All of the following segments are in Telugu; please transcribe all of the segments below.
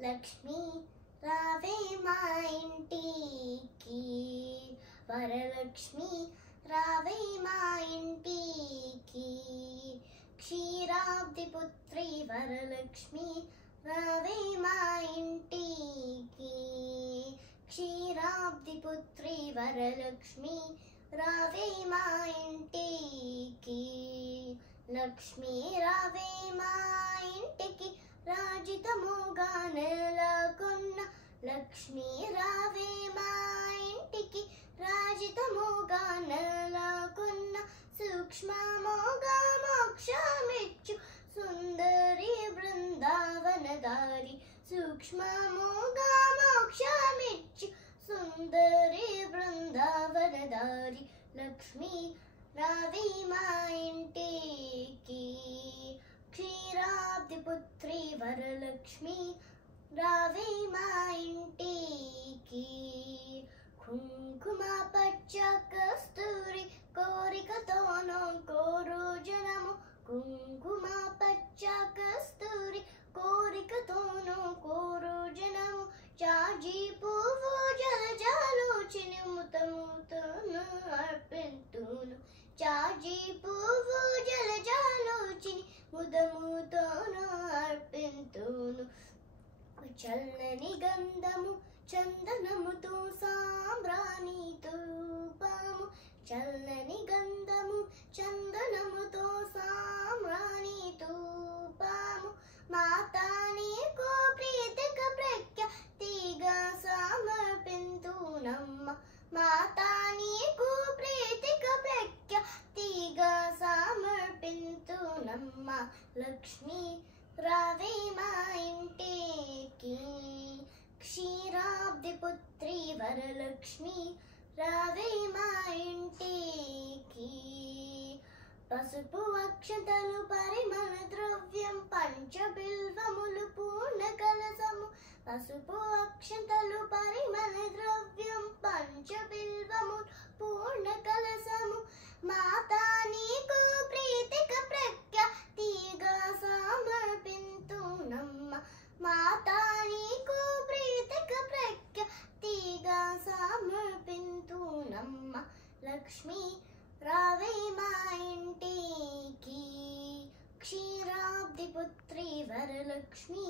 లక్ష్మి రావే మా ఇంటికి, వరలక్ష్మి రావే మా ఇంటికి, క్షీరాబ్ది పుత్రి వరలక్ష్మి రావే మా ఇంటికి, క్షీరాబ్ది పుత్రి వరలక్ష్మి రావే మా ఇంటికి, లక్ష్మి రావే మా ఇంటికి, రాజితముగా నెలకొన్న లక్ష్మి రావే మా ఇంటికి, రాజితముగా నెలకొన్న సూక్ష్మముగా మోక్షమిచ్చు సుందరి బృందావనదారి, సూక్ష్మముగా మోక్షమిచ్చు సుందరి బృందావనదారి, లక్ష్మి రావే మా ఇంటికి, క్షీరాబ్ది పుత్రి వరలక్ష్మి రావే మా ఇంటికి, కుంకుమ పచ్చ కస్తూరి కోరికతోనో కోరు జనము, కుంకుమ పచ్చ కస్తూరి కోరికతోనో కోరు జనము, జాజి పువ్వు జలజాలోచిని ముతముతోను అర్పింతును, జాజి పువ్వు జలజాలోచిని ముదముతోను అర్పింతును, చల్లని గంధము చందనముతో సాంబ్రాణి ధూపము, చల్లని గంధము చందనముతో సాంబ్రాణి ధూపము, మాతా నీకు ప్రీతిక ప్రఖ్యాతిగా సమర్పింతునమ్మ, మాతా నీకు ప్రీతిక ప్రఖ్యాతిగా సమర్పింతునమ్మ, లక్ష్మి రావే మా ఇంటికి, క్షీరాబ్ది పుత్రి వరలక్ష్మి రావే మా ఇంటికి, పసుపు అక్షతలు పరిమళ ద్రవ్యం పంచబిల్వములు పూర్ణ కలసము, పసుపు అక్షతలు పరిమళ ద్రవ్యం పంచబిల్వములు పూర్ణ కలసము, మాతా నీకు ప్రీతిక ప్రఖ్యాతిగా సమర్పింతునమ్మ, మాతా నీకు ప్రీతిక ప్రఖ్యాతిగా సమర్పింతునమ్మ, లక్ష్మి రావే మా ఇంటికి, క్షీరాబ్ది పుత్రి వరలక్ష్మి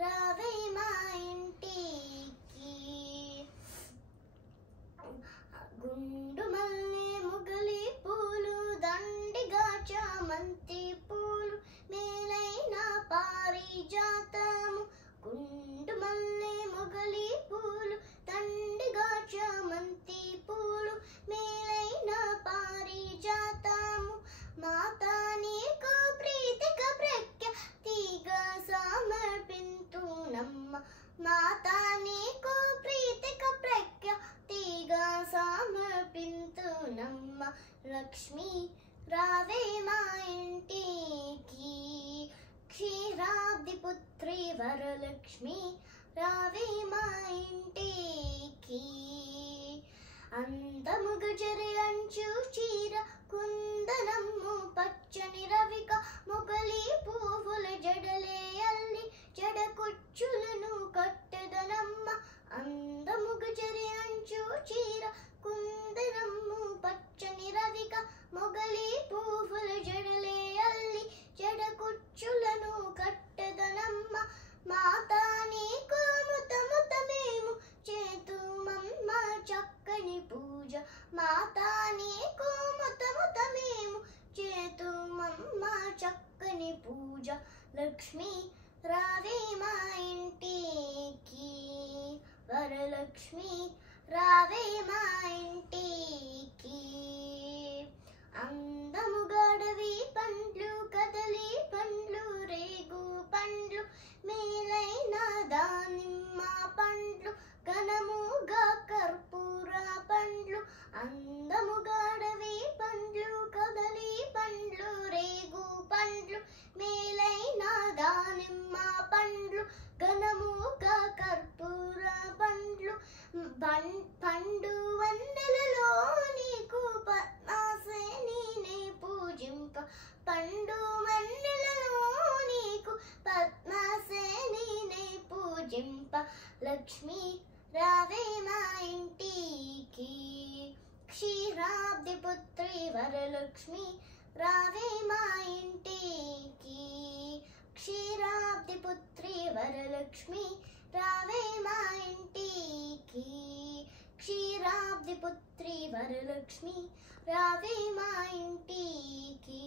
రావే మా ఇంటికి, గుండు మల్లె మొగలి పూలు దండిగా చామంతి పూలు మేలైన పారిజాతము, గుండు మల్లె మొగలి పూలు దండిగా చామంతి పూలు మేలైన పారిజాతము, మాతా నీకు ప్రీతిక ప్రఖ్యాతిగా సమర్పింతునమ్మ, మాతా నీకు ప్రీతిక ప్రఖ్యాతిగా సమర్పింతునమ్మ, లక్ష్మి రావే మా ఇంటికి, క్షీరాబ్ది పుత్రి వరలక్ష్మి రావే మా ఇంటికి, అందముగ జరి అంచు చీర కుందనమ్ము పచ్చని రవిక మొగలి పువ్వుల జడలే అల్లి జడ కుచ్చులను కట్టెదనమ్మ, అందముగ జరి అంచు చీర కుందనమ్ము పచ్చని రవిక మొగలి పువ్వుల జడలే అల్లి జడ కుచ్చులను కట్టెదనమ్మ, మాతా నీకు ముతముత మేము చేతుమమ్మ చక్కని పూజ, మాతా నీకు ముతముత మేము చేతుమమ్మ చక్కని పూజ, లక్ష్మి రావే మా ఇంటికి, వరలక్ష్మి రావే మా ఇంటికి, అందముగాడవి పండ్లు కదలి పండ్లు రేగు పండ్లు మేలైన దానిమ్మ పండ్లు ఘనముగా కర్పూర పండ్లు, అందముగాడవి పండ్లు కదలి పండ్లు రేగు పండ్లు మేలైన దానిమ్మ పండ్లు ఘనముగా కర్పూర పండ్లు, పండు వన్నెల లక్ష్మి రావే మా ఇంటికి, క్షీరాబ్ది పుత్రి వరలక్ష్మి రావే మా ఇంటికి, క్షీరాబ్ది పుత్రి వరలక్ష్మి రావే మా ఇంటికి, క్షీరాబ్ది పుత్రి వరలక్ష్మి రావే మా ఇంటికి.